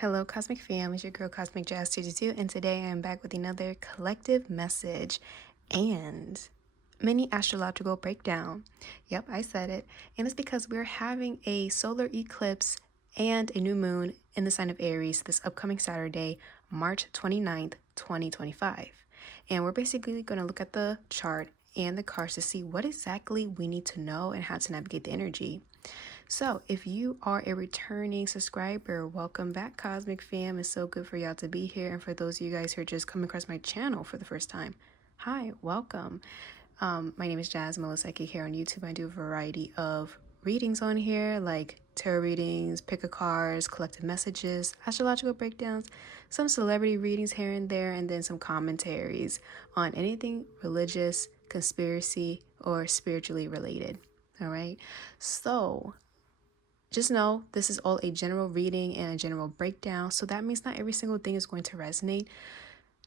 Hello, Cosmic Fam. It's your girl, Cosmic Jazz 222, and today I am back with another collective message and mini astrological breakdown. Yep, I said it. And it's because we're having a solar eclipse and a new moon in the sign of Aries this upcoming Saturday, March 29th, 2025. And we're basically going to look at the chart and the cards to see what exactly we need to know and how to navigate the energy. So, if you are a returning subscriber, welcome back, Cosmic Fam. It's so good for y'all to be here. And for those of you guys who are just coming across my channel for the first time, hi, welcome. My name is Jazz Millisecki here on YouTube. I do a variety of readings on here, like tarot readings, pick a cards, collective messages, astrological breakdowns, some celebrity readings here and there, and then some commentaries on anything religious, conspiracy, or spiritually related. All right. So, just know this is all a general reading and a general breakdown, so that means not every single thing is going to resonate.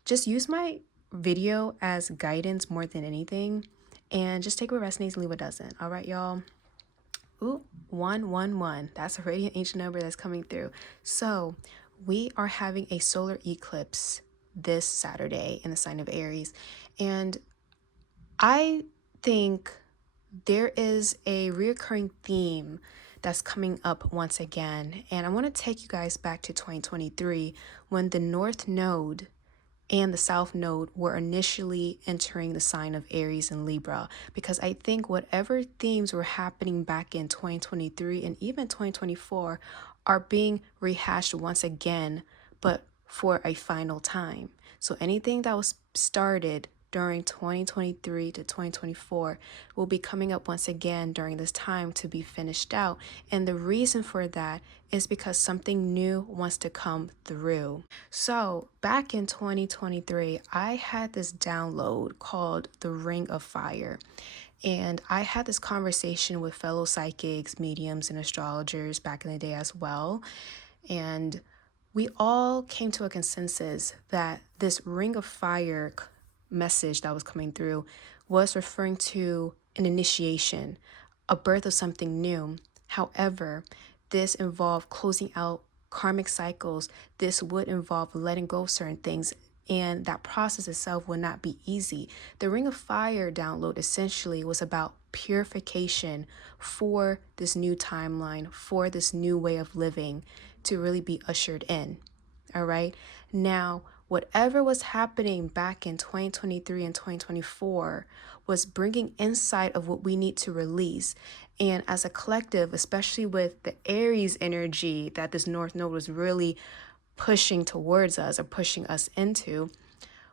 Just use my video as guidance more than anything, and just take what resonates and leave what doesn't. All right, y'all? Ooh, 111. That's a radiant ancient number that's coming through. So we are having a solar eclipse this Saturday in the sign of Aries, and I think there is a reoccurring theme that's coming up once again. And I want to take you guys back to 2023 when the North Node and the South Node were initially entering the sign of Aries and Libra. Because I think whatever themes were happening back in 2023 and even 2024 are being rehashed once again, but for a final time. So anything that was started during 2023 to 2024 will be coming up once again during this time to be finished out. And the reason for that is because something new wants to come through. So back in 2023, I had this download called the Ring of Fire. And I had this conversation with fellow psychics, mediums, and astrologers back in the day as well. And we all came to a consensus that this Ring of Fire message that was coming through was referring to an initiation, a birth of something new. However, this involved closing out karmic cycles. This would involve letting go of certain things, and that process itself would not be easy. The Ring of Fire download essentially was about purification for this new timeline, for this new way of living to really be ushered in. All right. Now, whatever was happening back in 2023 and 2024 was bringing insight of what we need to release. And as a collective, especially with the Aries energy that this North Node was really pushing towards us or pushing us into,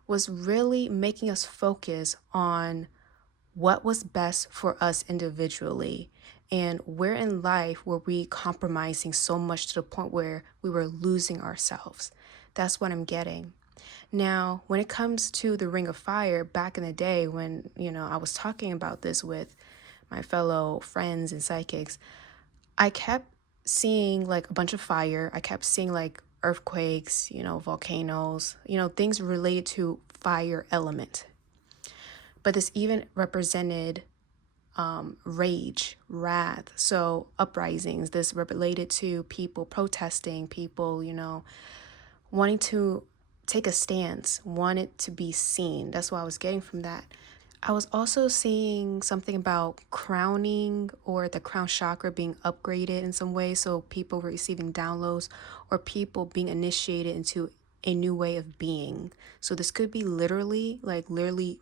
was really making us focus on what was best for us individually. And where in life were we compromising so much to the point where we were losing ourselves? That's what I'm getting. Now, when it comes to the Ring of Fire, back in the day when, I was talking about this with my fellow friends and psychics, I kept seeing like a bunch of fire. I kept seeing like earthquakes, volcanoes, things related to fire element. But this even represented rage, wrath, so uprisings. This related to people protesting, people, wanting to take a stance, wanted to be seen. That's what I was getting from that. I was also seeing something about crowning or the crown chakra being upgraded in some way. So people receiving downloads or people being initiated into a new way of being. So this could be literally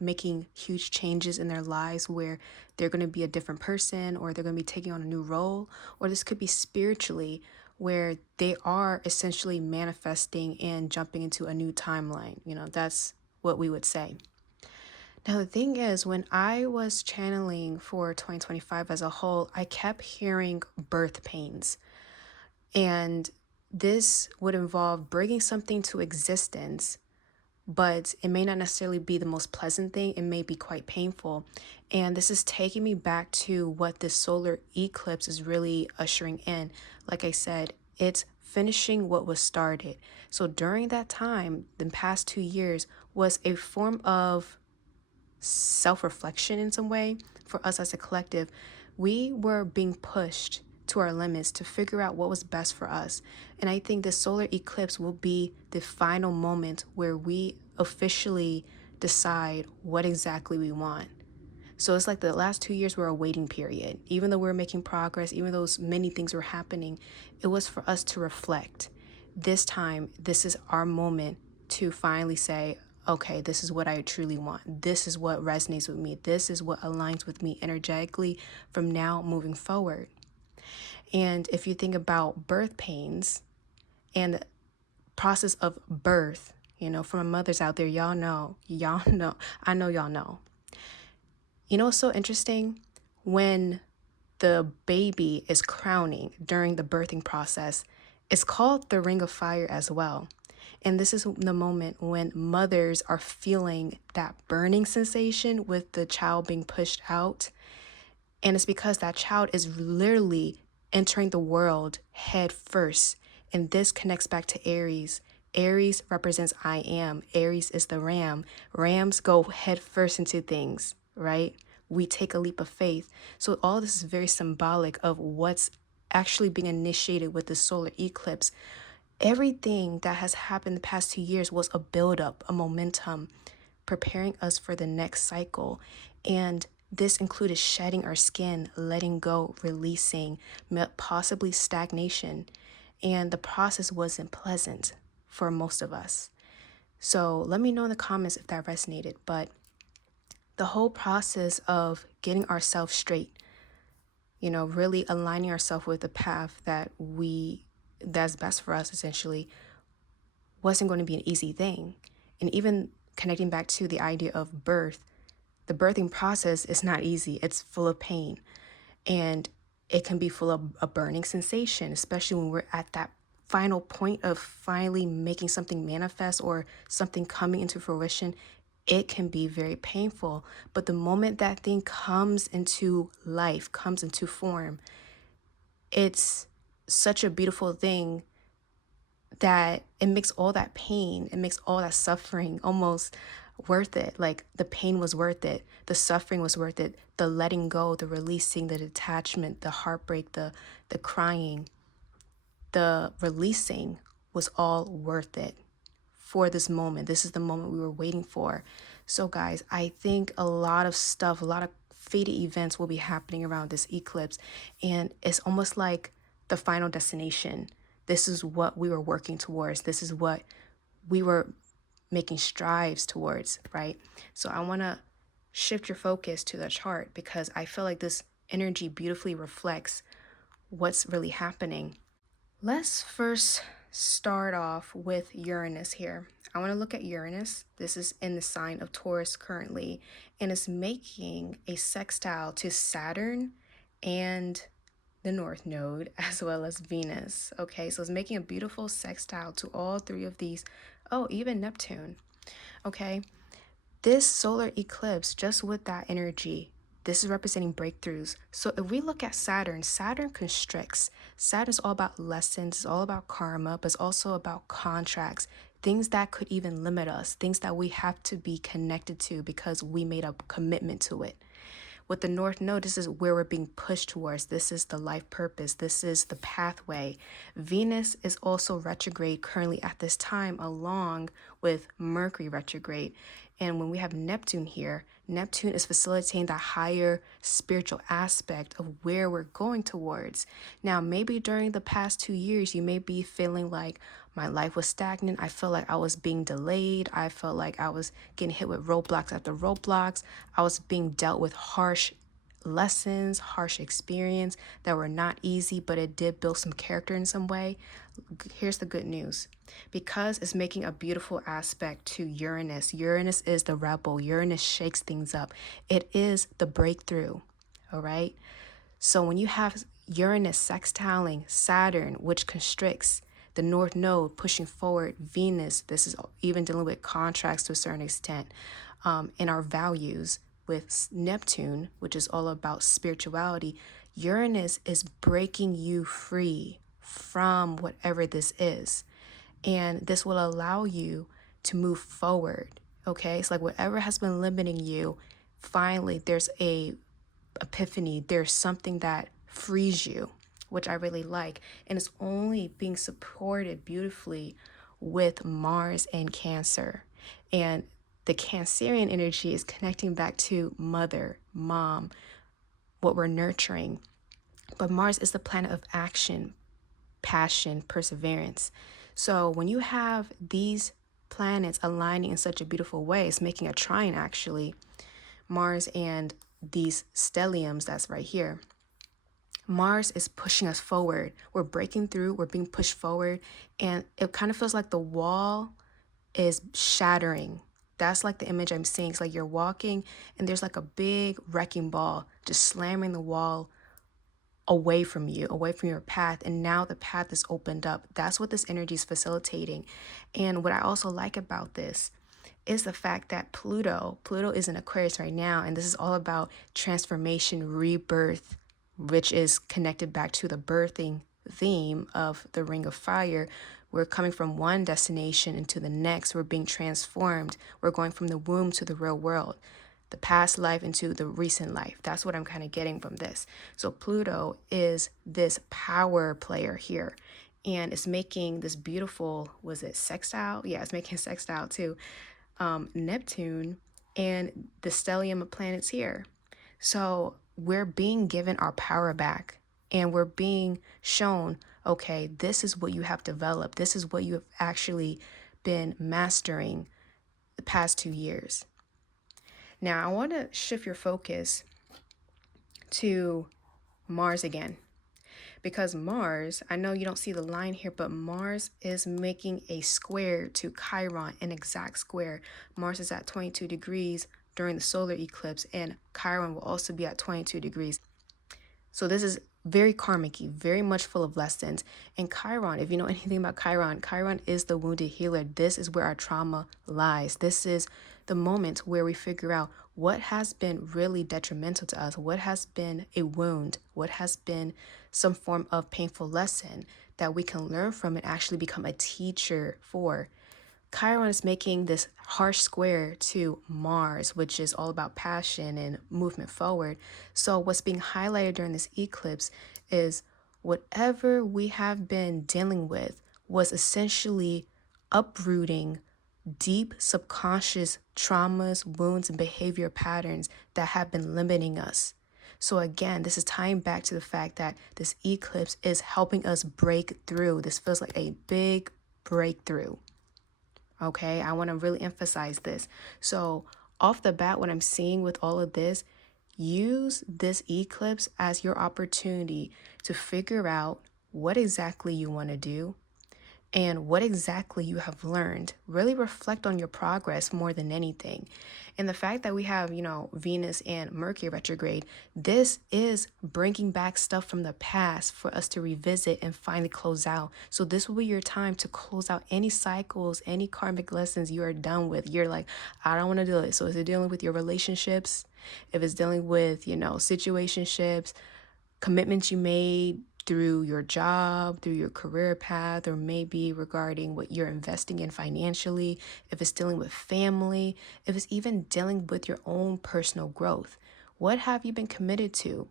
making huge changes in their lives where they're going to be a different person or they're going to be taking on a new role. Or this could be spiritually where they are essentially manifesting and jumping into a new timeline. That's what we would say. Now, the thing is, when I was channeling for 2025 as a whole, I kept hearing birth pains. And this would involve bringing something to existence, but it may not necessarily be the most pleasant thing. It may be quite painful. And this is taking me back to what this solar eclipse is really ushering in. Like I said, it's finishing what was started. So during that time, the past 2 years was a form of self-reflection in some way for us as a collective. We were being pushed to our limits to figure out what was best for us. And I think this solar eclipse will be the final moment where we officially decide what exactly we want. So it's like the last 2 years were a waiting period. Even though we were making progress, even though many things were happening, it was for us to reflect. This time, this is our moment to finally say, okay, this is what I truly want. This is what resonates with me. This is what aligns with me energetically from now moving forward. And if you think about birth pains and the process of birth, from my mothers out there, y'all know, I know y'all know. You know what's so interesting? When the baby is crowning during the birthing process, it's called the ring of fire as well. And this is the moment when mothers are feeling that burning sensation with the child being pushed out. And it's because that child is literally entering the world head first. And this connects back to Aries. Aries represents I am. Aries is the ram. Rams go head first into things, right? We take a leap of faith. So all this is very symbolic of what's actually being initiated with the solar eclipse. Everything that has happened the past 2 years was a buildup, a momentum, preparing us for the next cycle. And this included shedding our skin, letting go, releasing, possibly stagnation. And the process wasn't pleasant for most of us. So let me know in the comments if that resonated. But the whole process of getting ourselves straight, really aligning ourselves with the path that's best for us, essentially, wasn't going to be an easy thing. And even connecting back to the idea of birth, the birthing process is not easy. It's full of pain, and it can be full of a burning sensation, especially when we're at that final point of finally making something manifest or something coming into fruition. It can be very painful. But the moment that thing comes into life, comes into form, it's such a beautiful thing that it makes all that pain, it makes all that suffering almost worth it. Like the pain was worth it, the suffering was worth it, the letting go, the releasing, the detachment, the heartbreak, the crying, the releasing was all worth it for this moment. This is the moment we were waiting for. So guys, I think a lot of stuff, a lot of fated events will be happening around this eclipse, and it's almost like the final destination. This is what we were working towards. This is what we were making strives towards, right? So I want to shift your focus to the chart because I feel like this energy beautifully reflects what's really happening. Let's first start off with Uranus here. I want to look at Uranus. This is in the sign of Taurus currently, and it's making a sextile to Saturn and the North Node, as well as Venus. Okay, so it's making a beautiful sextile to all three of these. Oh, even Neptune. Okay, this solar eclipse, just with that energy, this is representing breakthroughs. So if we look at Saturn, Saturn constricts. Saturn's all about lessons, it's all about karma, but it's also about contracts, things that could even limit us, things that we have to be connected to because we made a commitment to it. With the North Node, this is where we're being pushed towards. This is the life purpose. This is the pathway. Venus is also retrograde currently at this time, along with Mercury retrograde. And when we have Neptune here, Neptune is facilitating the higher spiritual aspect of where we're going towards. Now, maybe during the past 2 years, you may be feeling like my life was stagnant. I felt like I was being delayed. I felt like I was getting hit with roadblocks after roadblocks. I was being dealt with harsh lessons, harsh experience that were not easy, but it did build some character in some way. Here's the good news. Because it's making a beautiful aspect to Uranus. Uranus is the rebel. Uranus shakes things up. It is the breakthrough. All right. So when you have Uranus sextiling Saturn, which constricts, the North Node pushing forward Venus, this is even dealing with contracts to a certain extent, in our values with Neptune, which is all about spirituality. Uranus is breaking you free from whatever this is. And this will allow you to move forward. Okay. It's like whatever has been limiting you, finally, there's a epiphany. There's something that frees you, which I really like. And it's only being supported beautifully with Mars and Cancer. And the Cancerian energy is connecting back to mother, mom, what we're nurturing. But Mars is the planet of action, passion, perseverance. So when you have these planets aligning in such a beautiful way, it's making a trine actually, Mars and these stelliums that's right here. Mars is pushing us forward. We're breaking through, we're being pushed forward, and it kind of feels like the wall is shattering. That's like the image I'm seeing. It's like you're walking and there's like a big wrecking ball just slamming the wall away from you, away from your path. And now the path is opened up. That's what this energy is facilitating. And what I also like about this is the fact that Pluto is in Aquarius right now. And this is all about transformation, rebirth, which is connected back to the birthing theme of the Ring of Fire. We're coming from one destination into the next. We're being transformed. We're going from the womb to the real world, the past life into the recent life. That's what I'm kind of getting from this. So Pluto is this power player here. And it's making this beautiful, was it sextile? Yeah, it's making sextile to Neptune and the stellium of planets here. So we're being given our power back and we're being shown, okay, this is what you have developed. This is what you have actually been mastering the past 2 years. Now, I want to shift your focus to Mars again. Because Mars, I know you don't see the line here, but Mars is making a square to Chiron, an exact square. Mars is at 22 degrees during the solar eclipse, and Chiron will also be at 22 degrees. So this is very karmic, very much full of lessons. And Chiron, if you know anything about Chiron, Chiron is the wounded healer. This is where our trauma lies. This is the moment where we figure out what has been really detrimental to us, what has been a wound, what has been some form of painful lesson that we can learn from and actually become a teacher for. Chiron is making this harsh square to Mars, which is all about passion and movement forward. So what's being highlighted during this eclipse is whatever we have been dealing with was essentially uprooting deep subconscious traumas, wounds, and behavior patterns that have been limiting us. So again, this is tying back to the fact that this eclipse is helping us break through. This feels like a big breakthrough. Okay, I want to really emphasize this. So off the bat, what I'm seeing with all of this, use this eclipse as your opportunity to figure out what exactly you want to do and what exactly you have learned. Really reflect on your progress more than anything. And the fact that we have, Venus and Mercury retrograde, this is bringing back stuff from the past for us to revisit and finally close out. So this will be your time to close out any cycles, any karmic lessons you are done with. You're like, I don't want to do it. So is it dealing with your relationships? If it's dealing with, situationships, commitments you made through your job, through your career path, or maybe regarding what you're investing in financially, if it's dealing with family, if it's even dealing with your own personal growth. What have you been committed to?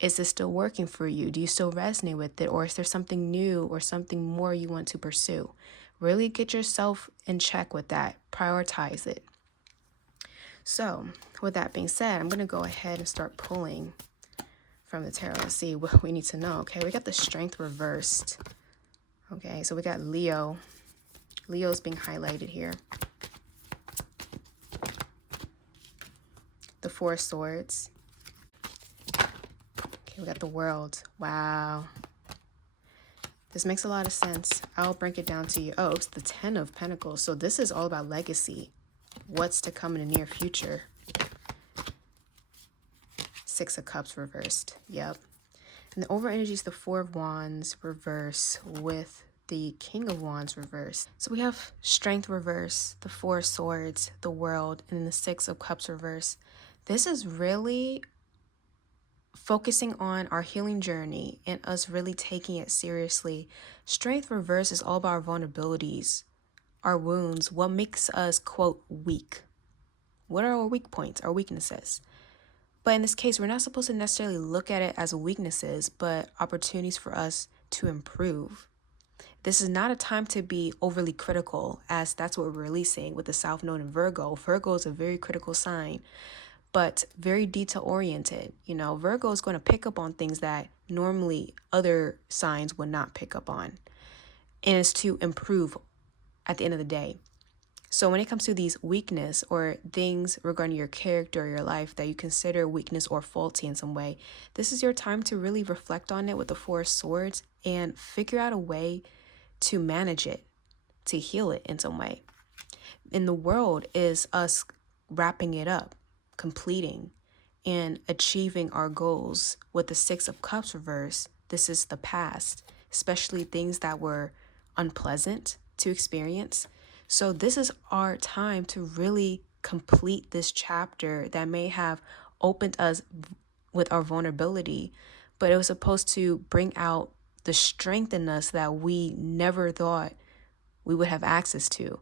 Is this still working for you? Do you still resonate with it? Or is there something new or something more you want to pursue? Really get yourself in check with that. Prioritize it. So with that being said, I'm going to go ahead and start pulling from the tarot. Let's see what we need to know. Okay, we got the Strength reversed. Okay, so we got Leo. Leo's being highlighted here. The Four of Swords. Okay, we got the World. Wow. This makes a lot of sense. I'll break it down to you. Oh, it's the Ten of Pentacles. So this is all about legacy. What's to come in the near future. Six of Cups reversed. Yep. And the over energy is the Four of Wands reverse with the King of Wands reverse. So we have Strength reverse, the Four of Swords, the World, and then the Six of Cups reverse. This is really focusing on our healing journey and us really taking it seriously. Strength reverse is all about our vulnerabilities, our wounds, what makes us, quote, weak. What are our weak points, our weaknesses? But in this case, we're not supposed to necessarily look at it as weaknesses, but opportunities for us to improve. This is not a time to be overly critical, as that's what we're releasing with the South Node in Virgo. Virgo is a very critical sign, but very detail oriented. Virgo is going to pick up on things that normally other signs would not pick up on. And it's to improve at the end of the day. So when it comes to these weakness or things regarding your character or your life that you consider weakness or faulty in some way, this is your time to really reflect on it with the Four of Swords and figure out a way to manage it, to heal it in some way. In the world is us wrapping it up, completing, and achieving our goals. With the Six of Cups reverse, this is the past, especially things that were unpleasant to experience. So this is our time to really complete this chapter that may have opened us with our vulnerability, but it was supposed to bring out the strength in us that we never thought we would have access to.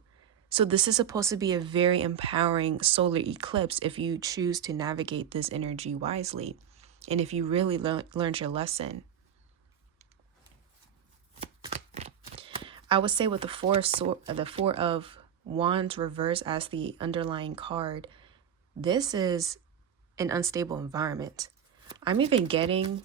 So this is supposed to be a very empowering solar eclipse if you choose to navigate this energy wisely and if you really learned your lesson. I would say with the Four of Wands reverse as the underlying card, this is an unstable environment. I'm even getting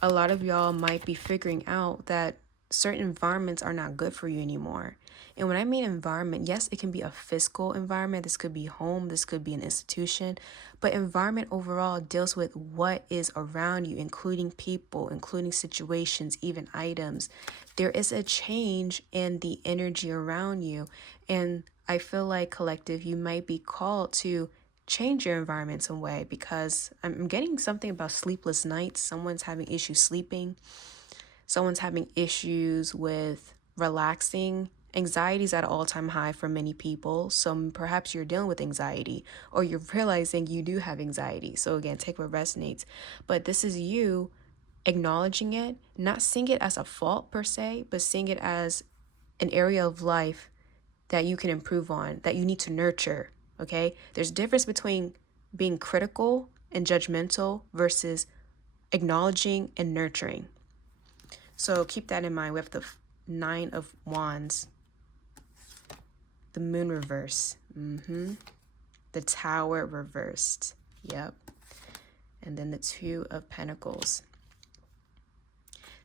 a lot of y'all might be figuring out that certain environments are not good for you anymore. And when I mean environment, yes, it can be a physical environment. This could be home. This could be an institution. But environment overall deals with what is around you, including people, including situations, even items. There is a change in the energy around you. And I feel like, collective, you might be called to change your environment some way, because I'm getting something about sleepless nights. Someone's having issues sleeping. Someone's having issues with relaxing. Anxiety is at an all-time high for many people. So perhaps you're dealing with anxiety, or you're realizing you do have anxiety. So again, take what resonates. But this is you acknowledging it, not seeing it as a fault per se, but seeing it as an area of life that you can improve on, that you need to nurture. Okay? There's a difference between being critical and judgmental versus acknowledging and nurturing. So keep that in mind. We have the Nine of Wands, the Moon reverse, the Tower reversed, yep, and then the Two of Pentacles.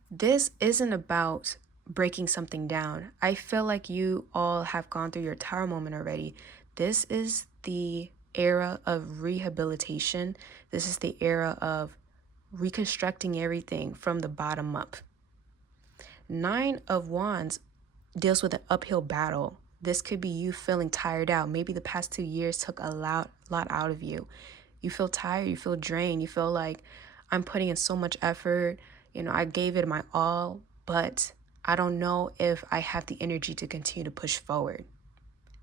This isn't about breaking something down. I feel like you all have gone through your Tower moment already. This is the era of rehabilitation. This is the era of reconstructing everything from the bottom up. Nine of Wands deals with an uphill battle. This could be you feeling tired out. Maybe the past 2 years took a lot out of you. You feel tired, you feel drained, you feel like I'm putting in so much effort. I gave it my all, but I don't know if I have the energy to continue to push forward.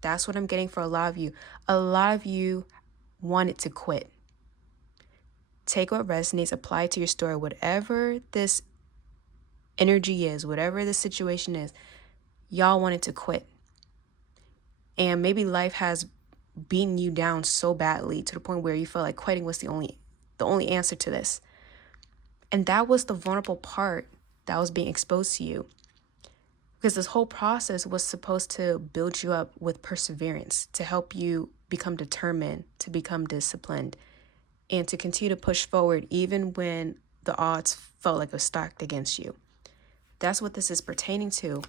That's what I'm getting for a lot of you. A lot of you wanted to quit. Take what resonates, apply it to your story. Whatever this energy is, whatever the situation is, y'all wanted to quit. And maybe life has beaten you down so badly to the point where you felt like quitting was the only answer to this. And that was the vulnerable part that was being exposed to you. Because this whole process was supposed to build you up with perseverance, to help you become determined, to become disciplined, and to continue to push forward even when the odds felt like it was stacked against you. That's what this is pertaining to.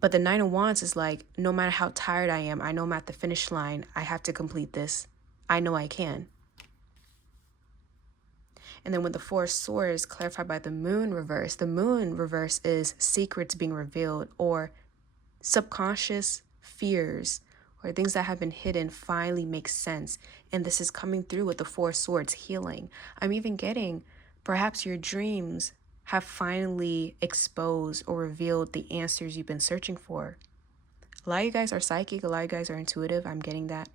But the Nine of Wands is like, no matter how tired I am, I know I'm at the finish line. I have to complete this. I know I can. And then with the Four of Swords clarified by the Moon reverse is secrets being revealed, or subconscious fears or things that have been hidden finally make sense. And this is coming through with the Four of Swords healing. I'm even getting perhaps your dreams have finally exposed or revealed the answers you've been searching for. A lot of you guys are psychic. A lot of you guys are intuitive. I'm getting that.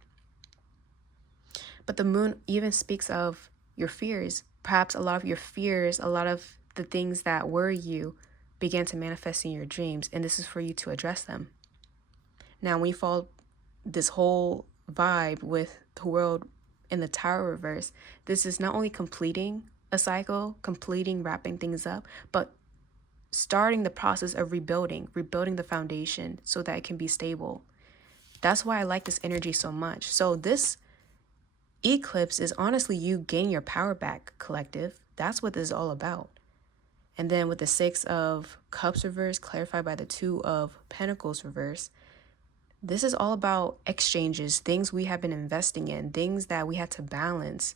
But the Moon even speaks of your fears. Perhaps a lot of your fears, a lot of the things that worry you began to manifest in your dreams. And this is for you to address them. Now, when you follow this whole vibe with the world in the Tower reverse, this is not only completing a cycle, wrapping things up, but starting the process of rebuilding the foundation so that it can be stable. That's why I like this energy so much. So this eclipse is honestly you gain your power back, collective. That's what this is all about. And then with the Six of Cups reverse, clarified by the Two of Pentacles reverse, this is all about exchanges, things we have been investing in, things that we had to balance.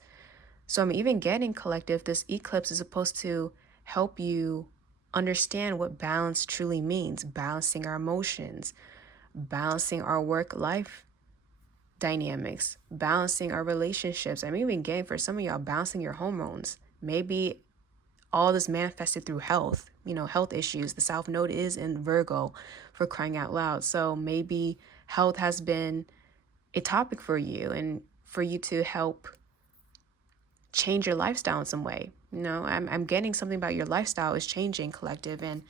So I'm even getting, collective, this eclipse is supposed to help you understand what balance truly means, balancing our emotions, balancing our work-life dynamics, balancing our relationships. I'm even getting, for some of y'all, balancing your hormones. Maybe all this manifested through health, health issues. The South Node is in Virgo, for crying out loud. So maybe health has been a topic for you, and for you to help change your lifestyle in some way. I'm getting something about your lifestyle is changing, collective, and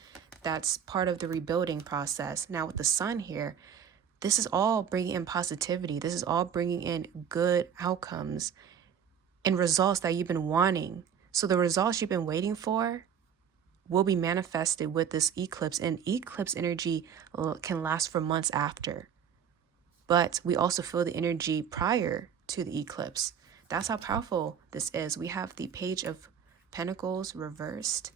that's part of the rebuilding process. Now with the Sun here, this is all bringing in positivity. This is all bringing in good outcomes and results that you've been wanting. So the results you've been waiting for will be manifested with this eclipse, and eclipse energy can last for months after. But we also feel the energy prior to the eclipse. That's how powerful this is. We have the Page of Pentacles reversed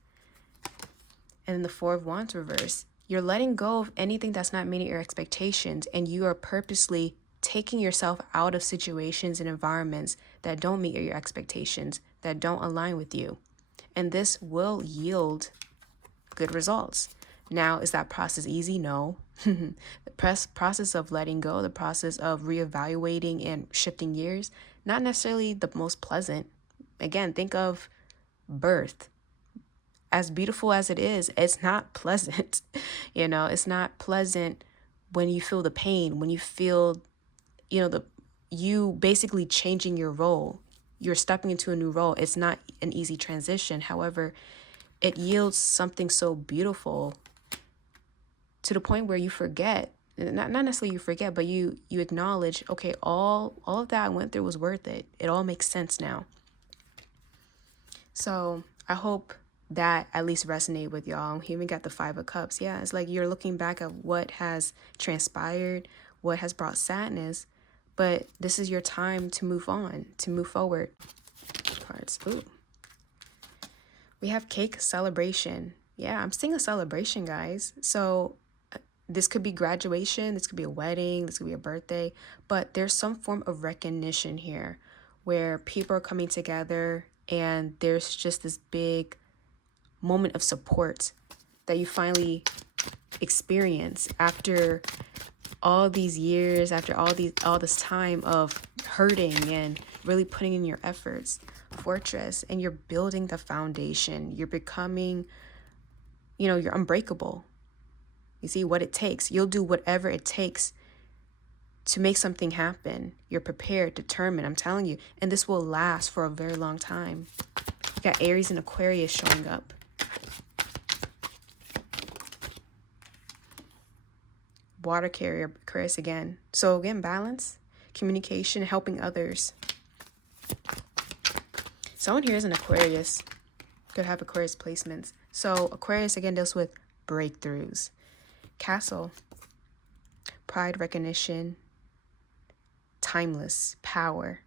and then the Four of Wands reversed. You're letting go of anything that's not meeting your expectations, and you are purposely taking yourself out of situations and environments that don't meet your expectations, that don't align with you. And this will yield good results. Now, is that process easy? No. The process of letting go, the process of reevaluating and shifting gears, not necessarily the most pleasant. Again, think of birth. As beautiful as it is, it's not pleasant. It's not pleasant when you feel the pain, when you feel, you basically changing your role. You're stepping into a new role. It's not an easy transition. However, it yields something so beautiful to the point where you forget, not necessarily you forget, but you acknowledge, okay, all of that I went through was worth it. It all makes sense now. So I hope that at least resonate with y'all. He even got the Five of Cups. Yeah, it's like you're looking back at what has transpired, what has brought sadness, but this is your time to move on, to move forward. Cards. Ooh. We have cake celebration. Yeah, I'm seeing a celebration, guys. So this could be graduation, this could be a wedding, this could be a birthday, but there's some form of recognition here where people are coming together and there's just this big moment of support that you finally experience after all these years, after all this time of hurting and really putting in your efforts. Fortress, and you're building the foundation. You're becoming, you're unbreakable. You see what it takes. You'll do whatever it takes to make something happen. You're prepared, determined, I'm telling you. And this will last for a very long time. You got Aries and Aquarius showing up. Water carrier, Aquarius again. So again, balance, communication, helping others. Someone here is an Aquarius. Could have Aquarius placements. So Aquarius again deals with breakthroughs. Castle, pride, recognition, timeless, power.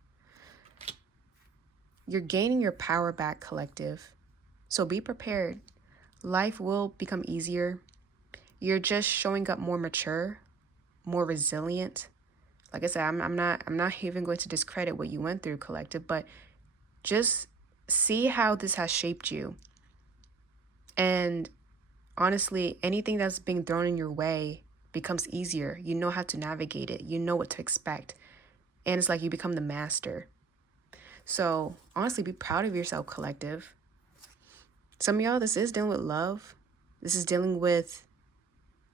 You're gaining your power back, collective. So be prepared. Life will become easier. You're just showing up more mature, more resilient. Like I said, I'm not even going to discredit what you went through, collective, but just see how this has shaped you. And honestly, anything that's being thrown in your way becomes easier. You know how to navigate it. You know what to expect. And it's like you become the master. So honestly, be proud of yourself, collective. Some of y'all, this is dealing with love. This is dealing with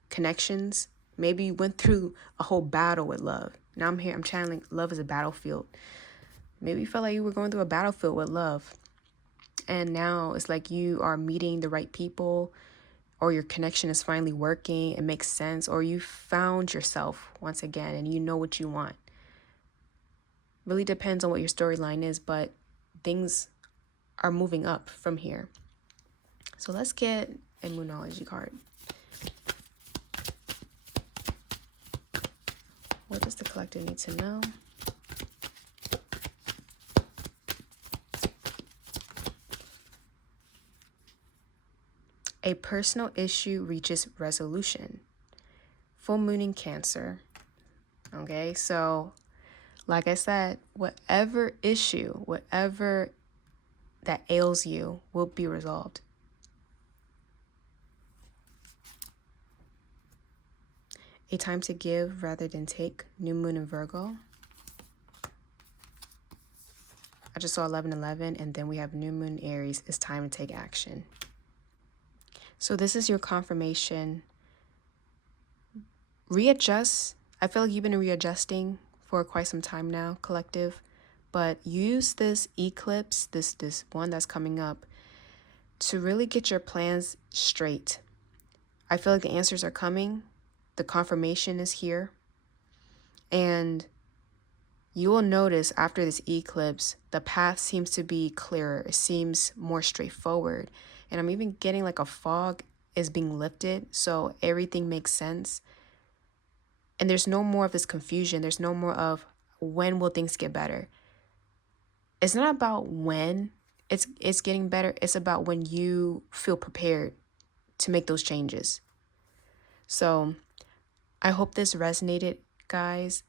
connections. Maybe you went through a whole battle with love. Now I'm channeling love as a battlefield. Maybe you felt like you were going through a battlefield with love. And now it's like you are meeting the right people, or your connection is finally working. It makes sense. Or you found yourself once again and you know what you want. Really depends on what your storyline is, but things are moving up from here. So let's get a Moonology card. What does the collective need to know? A personal issue reaches resolution. Full moon in Cancer. Okay, so like I said, whatever issue, whatever that ails you will be resolved. A time to give rather than take. New moon in Virgo. I just saw 11:11, and then we have new moon Aries. It's time to take action. So this is your confirmation. Readjust. I feel like you've been readjusting for quite some time now, collective. But use this eclipse, this one that's coming up, to really get your plans straight. I feel like the answers are coming. The confirmation is here. And you will notice after this eclipse, the path seems to be clearer. It seems more straightforward. And I'm even getting like a fog is being lifted. So everything makes sense. And there's no more of this confusion. There's no more of when will things get better. It's not about when it's getting better. It's about when you feel prepared to make those changes. So I hope this resonated, guys.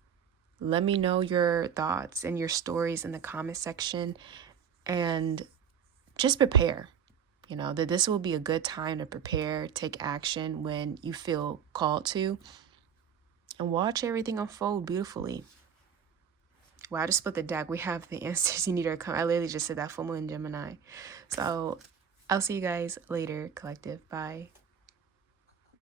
Let me know your thoughts and your stories in the comment section, and just prepare. You know, that this will be a good time to prepare, take action when you feel called to, and watch everything unfold beautifully. Wow, I just split the deck. We have the answers you need are coming. I literally just said that, full moon Gemini. So I'll see you guys later, collective. Bye.